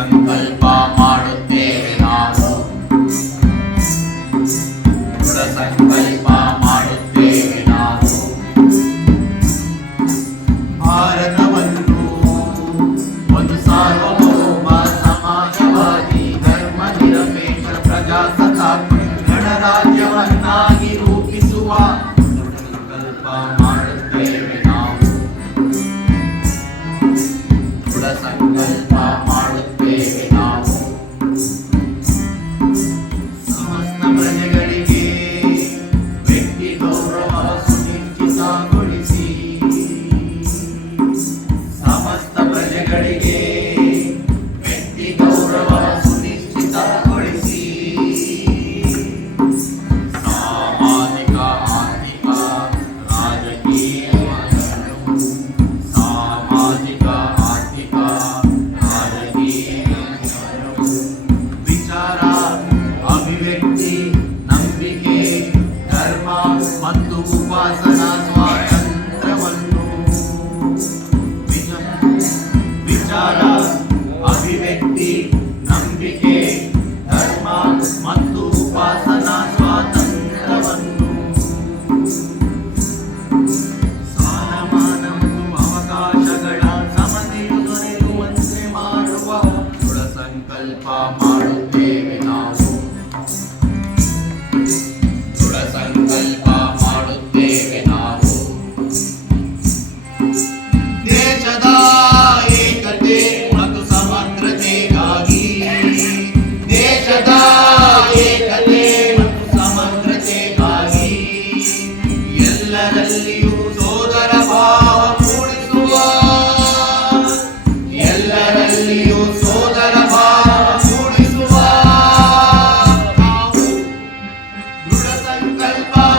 ಸಂಕಲ್ಪ ಮಾಡುತ್ತೇವೆ ನಾವು. ದೃಢ ಸಂಕಲ್ಪ ಮಾಡುತ್ತೇವೆ ನಾವು. ಭಾರತವನ್ನು ಒಂದು ಸಾರ್ವಭೌಮ ಸಮಾಜವಾಗಿ, ಧರ್ಮ ನಿರಪೇಕ್ಷ ಪ್ರಜಾಸತ್ತಾತ್ಮಕ ಗಣರಾಜ್ಯವನ್ನಾಗಿ ರೂಪಿಸುವ ಸಂಕಲ್ಪ ವಾಸನಾ ಸ್ವಾತಂತ್ರ್ಯವನ್ನು ವಿಚಾರ ಅಭಿವ್ಯಕ್ತಿ ನಂಬಿಕೆ, ಧರ್ಮ ಮತ್ತು ಉಪಾಸನಾ ಸ್ವಾತಂತ್ರ್ಯವನ್ನು ಸ್ಥಾನಮಾನ ಅವಕಾಶಗಳ ಸಮತೆಯು ದೊರೆಯುವಂತೆ ಮಾಡುವ ದೃಢ Thank you.